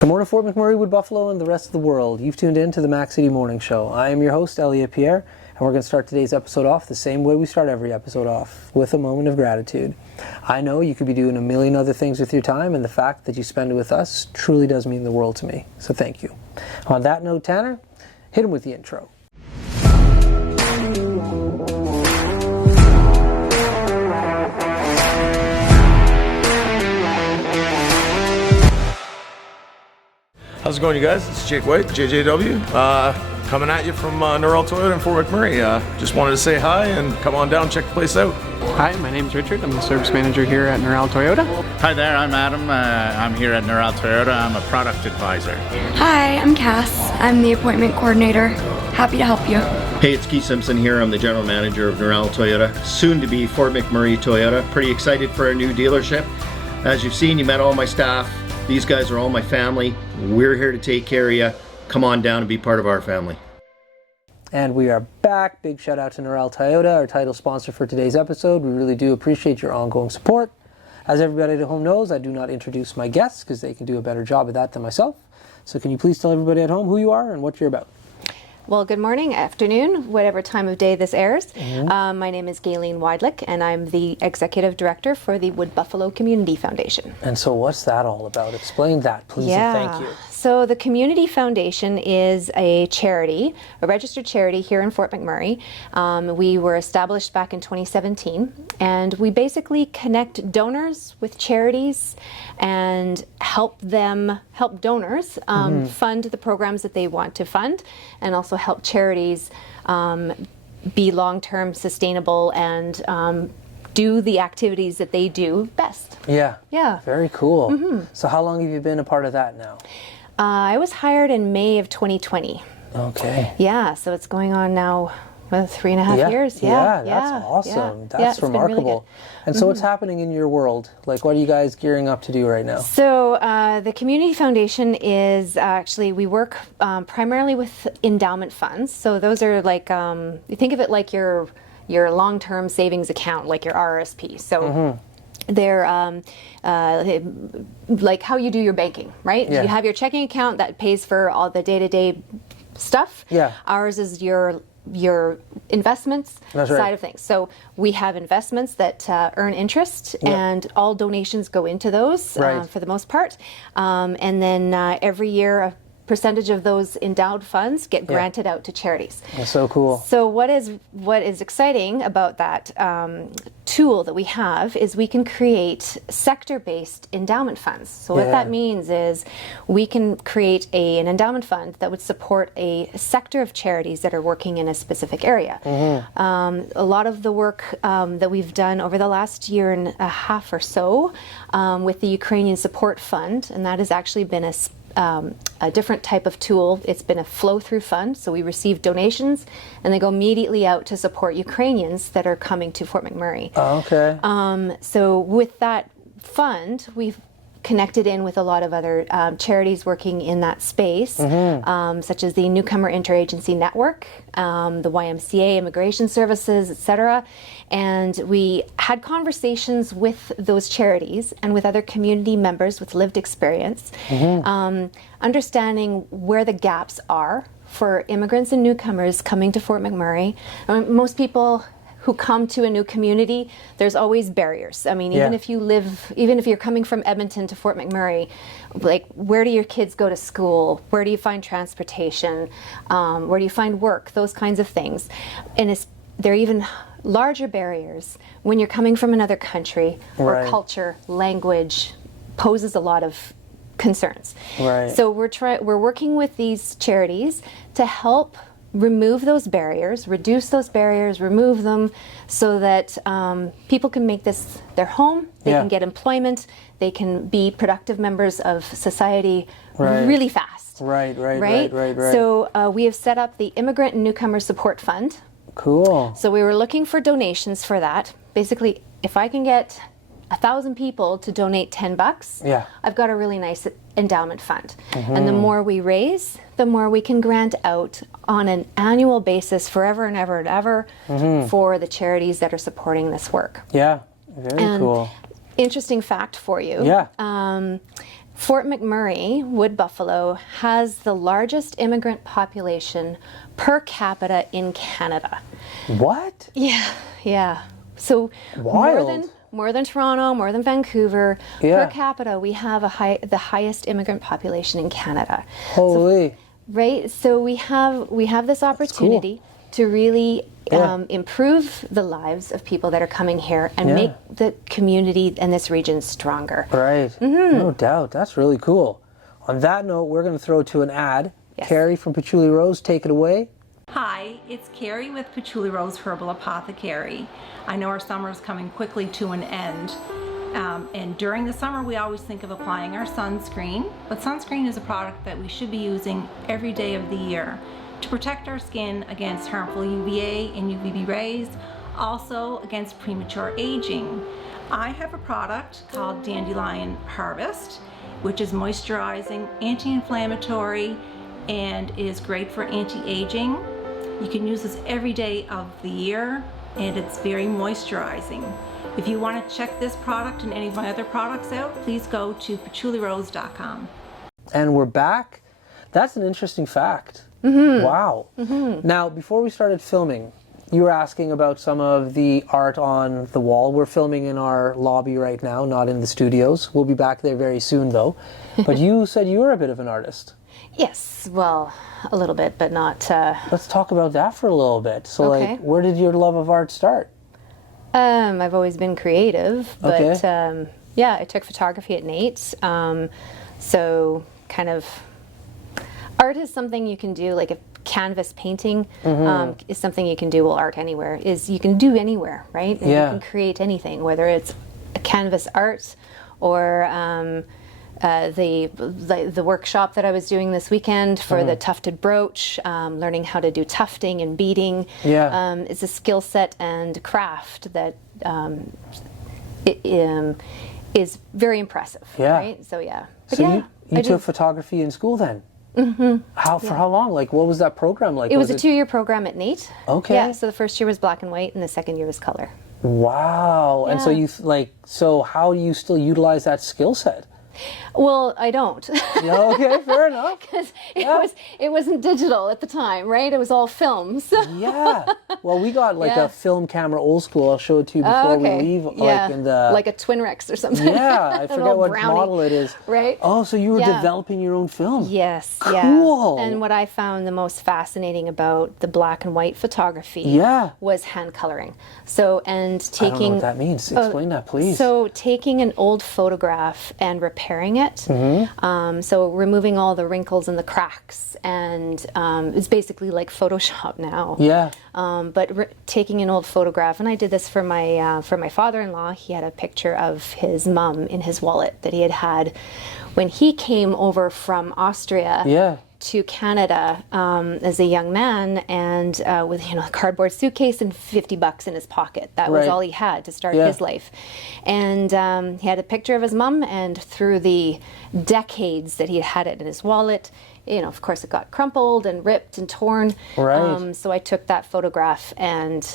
Good morning, Fort McMurray, Wood Buffalo, and the rest of the world. You've tuned in to the Mac City Morning Show. I am your host, Elliot Pierre, and we're going to start today's episode off the same way we start every episode off, with a moment of gratitude. I know you could be doing a million other things with your time, and the fact that you spend it with us truly does mean the world to me. So thank you. On that note, Tanner, hit him with the intro. How's it going, you guys? It's Jake White, JJW, coming at you from Norrell Toyota in Fort McMurray. Just wanted to say hi and come on down, check the place out. Hi, my name's Richard. I'm the service manager here at Norrell Toyota. Hi there, I'm Adam. I'm here at Norrell Toyota. I'm a product advisor. Hi, I'm Cass. I'm the appointment coordinator. Happy to help you. Hey, it's Keith Simpson here. I'm the general manager of Norrell Toyota, soon to be Fort McMurray Toyota. Pretty excited for our new dealership. As you've seen, you met all my staff. These guys are all my family. We're here to take care of you. Come on down and be part of our family. And we are back. Big shout out to Norrell Toyota, our title sponsor for today's episode. We really do appreciate your ongoing support. As everybody at home knows, I do not introduce my guests because they can do a better job of that than myself. So can you please tell everybody at home who you are and what you're about? Well, good morning, afternoon, whatever time of day this airs. My name is Gaylene Weidlich, and I'm the Executive Director for the Wood Buffalo Community Foundation. And so what's that all about? Explain that, please, and thank you. So the Community Foundation is a charity, a registered charity here in Fort McMurray. We were established back in 2017, and we basically connect donors with charities and help donors fund the programs that they want to fund, and also help charities be long-term sustainable and do the activities that they do best. Yeah. Very cool. So how long have you been a part of that now? I was hired in May of 2020. Okay. Yeah, so it's going on now 3.5 years. Yeah, that's awesome. That's remarkable. Really. And so what's happening in your world? Like, what are you guys gearing up to do right now? So the Community Foundation is actually, we work primarily with endowment funds. So those are like, you think of it like your long-term savings account, like your RRSP. So they're like how you do your banking, right? Yeah. You have your checking account that pays for all the day-to-day stuff. Yeah. Ours is your investments side of things. So we have investments that earn interest, and all donations go into those for the most part. And then every year, a percentage of those endowed funds get granted out to charities. That's so cool. So what is exciting about that tool that we have is we can create sector-based endowment funds. So what that means is we can create an endowment fund that would support a sector of charities that are working in a specific area. A lot of the work that we've done over the last year and a half or so with the Ukrainian Support Fund, and that has actually been a different type of tool. It's been a flow-through fund, so we receive donations and they go immediately out to support Ukrainians that are coming to Fort McMurray. Oh, okay. So with that fund, we've connected in with a lot of other charities working in that space, such as the Newcomer Interagency Network, the YMCA, Immigration Services, etc. And we had conversations with those charities and with other community members with lived experience, understanding where the gaps are for immigrants and newcomers coming to Fort McMurray. Most people who come to a new community, there's always barriers. I mean, even if you're coming from Edmonton to Fort McMurray, like, where do your kids go to school? Where do you find transportation? Where do you find work? Those kinds of things. And there are even larger barriers when you're coming from another country, where culture, language poses a lot of concerns. So we're working with these charities to help remove those barriers, reduce those barriers, remove them, so that people can make this their home, they can get employment, they can be productive members of society really fast. Right. So we have set up the Immigrant and Newcomer Support Fund. Cool. So we were looking for donations for that. Basically, if I can get 1,000 people to donate $10, I've got a really nice endowment fund. And the more we raise, the more we can grant out on an annual basis forever and ever and ever for the charities that are supporting this work. Yeah, very cool. Interesting fact for you. Fort McMurray, Wood Buffalo, has the largest immigrant population per capita in Canada. What? Yeah. So Wild. more than Toronto, more than Vancouver. Yeah. Per capita, we have the highest immigrant population in Canada. Holy. Right. So we have this opportunity to really improve the lives of people that are coming here and make the community and this region stronger. Right. No doubt. That's really cool. On that note, we're going to throw to an ad. Yes. Carrie from Patchouli Rose, take it away. Hi, it's Carrie with Patchouli Rose Herbal Apothecary. I know our summer is coming quickly to an end. And during the summer, we always think of applying our sunscreen, but sunscreen is a product that we should be using every day of the year to protect our skin against harmful UVA and UVB rays, also against premature aging. I have a product called Dandelion Harvest, which is moisturizing, anti-inflammatory, and is great for anti-aging. You can use this every day of the year, and it's very moisturizing. If you want to check this product and any of my other products out, please go to patchoulirose.com. And we're back. That's an interesting fact. Wow. Now, before we started filming, you were asking about some of the art on the wall. We're filming in our lobby right now, not in the studios. We'll be back there very soon, though. But you said you were a bit of an artist. Yes, well, a little bit, but not... Let's talk about that for a little bit. So, Okay. like, where did your love of art start? I've always been creative, but Okay. yeah, I took photography at NAIT. So kind of art is something you can do, like a canvas painting is something you can do. Well, art anywhere is you can do anywhere, right? And Yeah. you can create anything, whether it's a canvas art or the workshop that I was doing this weekend for the tufted brooch, learning how to do tufting and beading. Yeah. It's a skill set and craft that is very impressive. Yeah. Right? So yeah. But So yeah, you I took do. photography in school then? For how long? Like, what was that program like? It was a 2-year program at NAIT. Okay. Yeah. So the first year was black and white, and the second year was color. Wow. And so Yeah. you so how do you still utilize that skill set? Well, I don't. Yeah, okay, fair enough. Because it wasn't digital at the time, right? It was all film. So. Yeah. Well, we got like Yeah. a film camera old school. I'll show it to you before we leave. Yeah. Like in the like a Twin Rex or something. Yeah, I An forget old what brownie. model it is. Right. Oh, so you were Yeah. developing your own film. Yes. Cool. Yeah. And what I found the most fascinating about the black and white photography Yeah. was hand coloring. So and I don't know taking what that means. Explain that, please. So taking an old photograph and repairing it, Mm-hmm. so removing all the wrinkles and the cracks, and it's basically like Photoshop now. Yeah. But taking an old photograph, and I did this for my father-in-law. He had a picture of his mom in his wallet that he had when he came over from Austria. Yeah. To Canada as a young man, and with a cardboard suitcase and $50 in his pocket. That was Right. all he had to start Yeah. his life. And he had a picture of his mom, and through the decades that he had it in his wallet, of course, it got crumpled and ripped and torn. Right. So I took that photograph and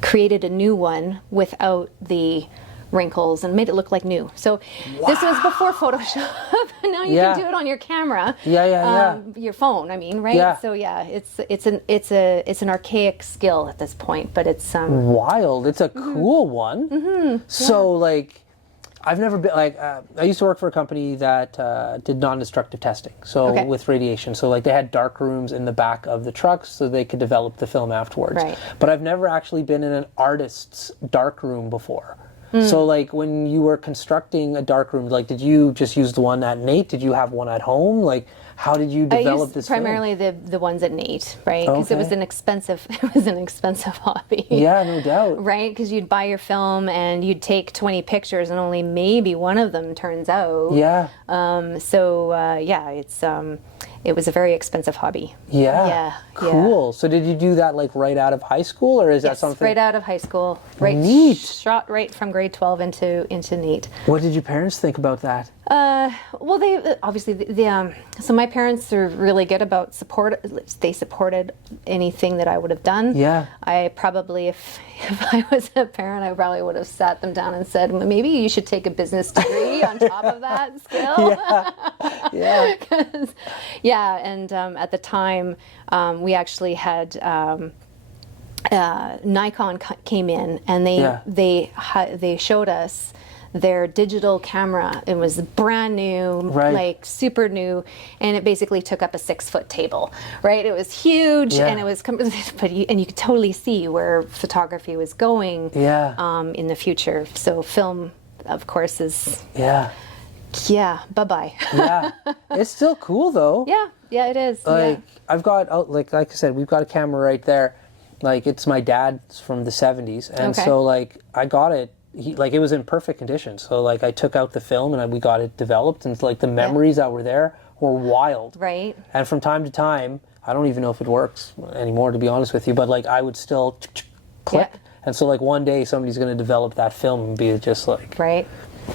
created a new one without the wrinkles and made it look like new. So this was before Photoshop. Now you Yeah. can do it on your camera. Yeah. Your phone, I mean, right? Yeah. So yeah, it's an archaic skill at this point, but it's Wild. It's a cool one. So like, I've never been like I used to work for a company that did non-destructive testing. So Okay. with radiation, so like they had dark rooms in the back of the trucks so they could develop the film afterwards. Right. But I've never actually been in an artist's dark room before. So like when you were constructing a dark room, like did you just use the one at NAIT? Did you have one at home? Like how did you I develop used this film? primarily the ones at NAIT, right? Because it was Okay. an expensive hobby. Yeah, no doubt. Right, because you'd buy your film and you'd take 20 pictures and only maybe one of them turns out. Yeah. It was a very expensive hobby. Yeah. Yeah. Cool. So did you do that like right out of high school, or is that Yes, something? right out of high school. Right. Neat. Shot right from grade 12 into NAIT. What did your parents think about that? Well, they obviously so my parents are really good about support. They supported anything that I would have done. Yeah. I probably, if I was a parent, I probably would have sat them down and said, well, maybe you should take a business degree on top of that skill. Yeah. Yeah, and at the time, we actually had Nikon came in, and they showed us their digital camera. It was brand new, like super new, and it basically took up a 6-foot table, right? It was huge, and it was, and you could totally see where photography was going in the future. So film, of course, is bye-bye. Yeah. It's still cool though. Yeah, it is. Like I've got, like I said, we've got a camera right there. Like it's my dad's from the 70s, and so like I got it. It was in perfect condition. So like I took out the film and we got it developed, and like the memories that were there were wild. Right. And from time to time, I don't even know if it works anymore, to be honest with you, but like I would still click. And so like one day somebody's going to develop that film and be just like,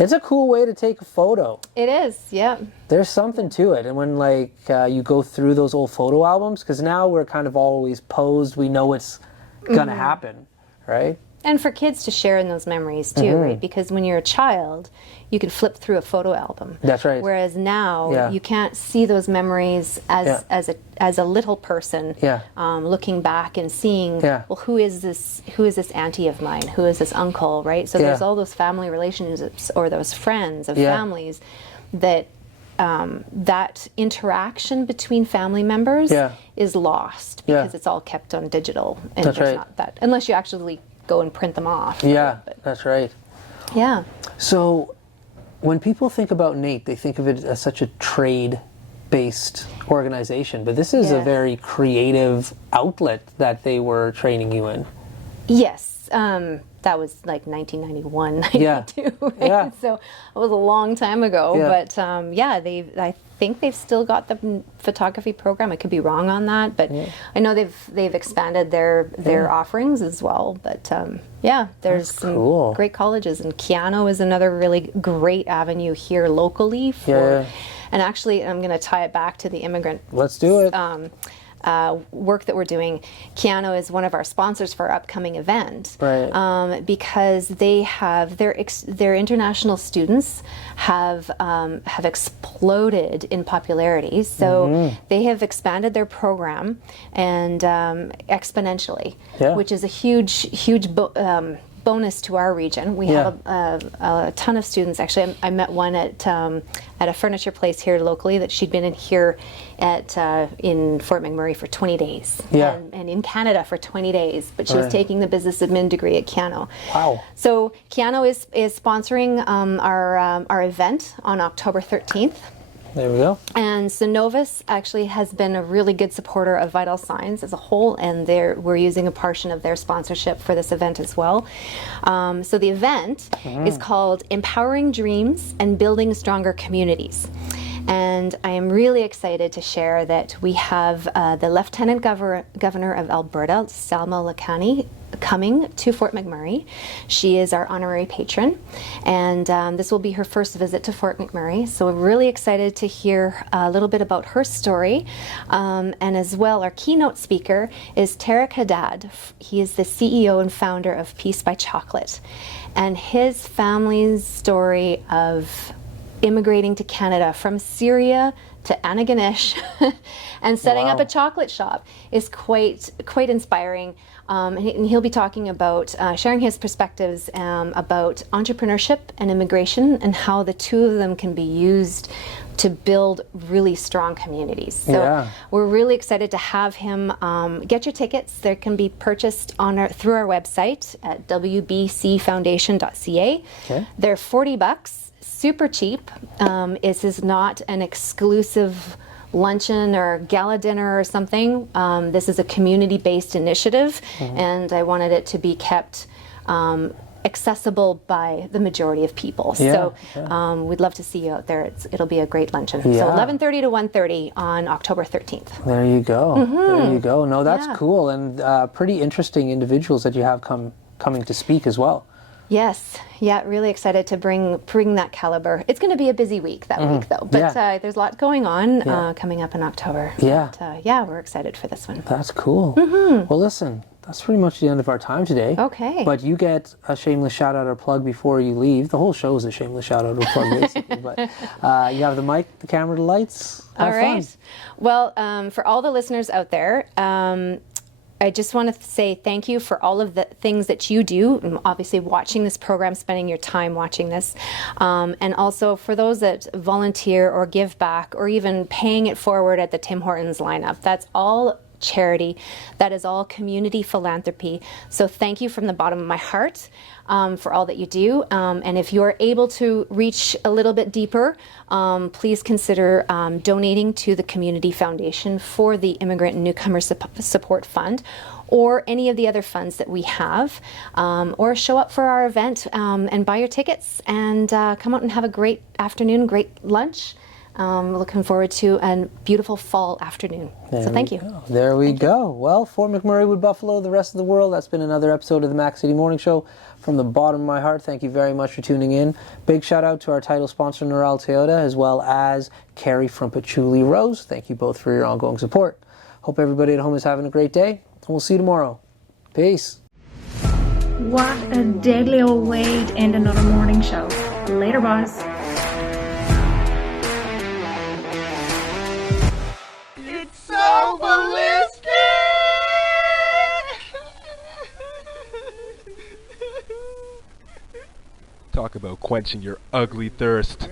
it's a cool way to take a photo. It is, yeah. There's something to it. And when like you go through those old photo albums, because now we're kind of always posed, we know it's going to happen, right? And for kids to share in those memories too, right? Because when you're a child, you can flip through a photo album. That's right. Whereas now, you can't see those memories as a little person, looking back and seeing, well, who is this auntie of mine? Who is this uncle, right? So there's all those family relationships or those friends of families that that interaction between family members is lost because it's all kept on digital, and there's not that, unless you actually go and print them off. Yeah, that's right. Yeah. So when people think about NAIT, they think of it as such a trade-based organization, but this is a very creative outlet that they were training you in. Yes. That was like 1991, 92, right? So it was a long time ago, but I think they've still got the photography program. I could be wrong on that, but I know they've expanded their offerings as well. But there's some great colleges, and Keano is another really great avenue here locally for. And actually, I'm going to tie it back to the immigrant. Let's do it. Work that we're doing. Keano is one of our sponsors for our upcoming event, because they have their international students have exploded in popularity. So they have expanded their program and exponentially, which is a huge bonus to our region. We have a ton of students. Actually, I met one at a furniture place here locally that she'd been in here in Fort McMurray for 20 days, and in Canada for 20 days. But she was taking the business admin degree at Keano. Wow! So Keano is sponsoring our event on October 13th. There we go. And Synovus actually has been a really good supporter of Vital Signs as a whole, and we're using a portion of their sponsorship for this event as well. So the event is called Empowering Dreams and Building Stronger Communities. And I am really excited to share that we have the Lieutenant Governor of Alberta, Salma Lakhani, coming to Fort McMurray. She is our honorary patron, and this will be her first visit to Fort McMurray. So we're really excited to hear a little bit about her story. And as well, our keynote speaker is Tarek Haddad. He is the CEO and founder of Peace by Chocolate. And his family's story of immigrating to Canada from Syria to Antigonish and setting up a chocolate shop is quite inspiring. And he'll be talking about sharing his perspectives about entrepreneurship and immigration, and how the two of them can be used to build really strong communities. So we're really excited to have him. Get your tickets. They can be purchased through our website at wbcfoundation.ca. They're $40. Super cheap. This is not an exclusive luncheon or gala dinner or something. This is a community-based initiative, and I wanted it to be kept accessible by the majority of people. We'd love to see you out there. It'll be a great luncheon. So 11:30 to 1:30 on October 13th. There you go. There you go. No, that's cool, and pretty interesting individuals that you have coming to speak as well. Yes, yeah, really excited to bring that caliber. It's going to be a busy week that week, though. But there's a lot going on coming up in October. Yeah. But, yeah, we're excited for this one. That's cool. Well, listen, that's pretty much the end of our time today. Okay. But you get a shameless shout out or plug before you leave. The whole show is a shameless shout out or plug, basically. But you have the mic, the camera, the lights. Have all right. fun. Well, for all the listeners out there, I just want to say thank you for all of the things that you do, obviously watching this program, spending your time watching this, and also for those that volunteer or give back or even paying it forward at the Tim Hortons lineup. That's all charity. That is all community philanthropy. So thank you from the bottom of my heart for all that you do. And if you're able to reach a little bit deeper, please consider donating to the Community Foundation for the Immigrant and Newcomer Support Fund, or any of the other funds that we have, or show up for our event and buy your tickets and come out and have a great afternoon, great lunch. Looking forward to a beautiful fall afternoon. So thank you. There we go. Well, for McMurray with Buffalo, the rest of the world, that's been another episode of the Mac City Morning Show. From the bottom of my heart, thank you very much for tuning in. Big shout out to our title sponsor, Neural Toyota, as well as Carrie from Patchouli Rose. Thank you both for your ongoing support. Hope everybody at home is having a great day, and we'll see you tomorrow. Peace. What a deadly old way to end another morning show. Later, boys. So ballistic! Talk about quenching your ugly thirst.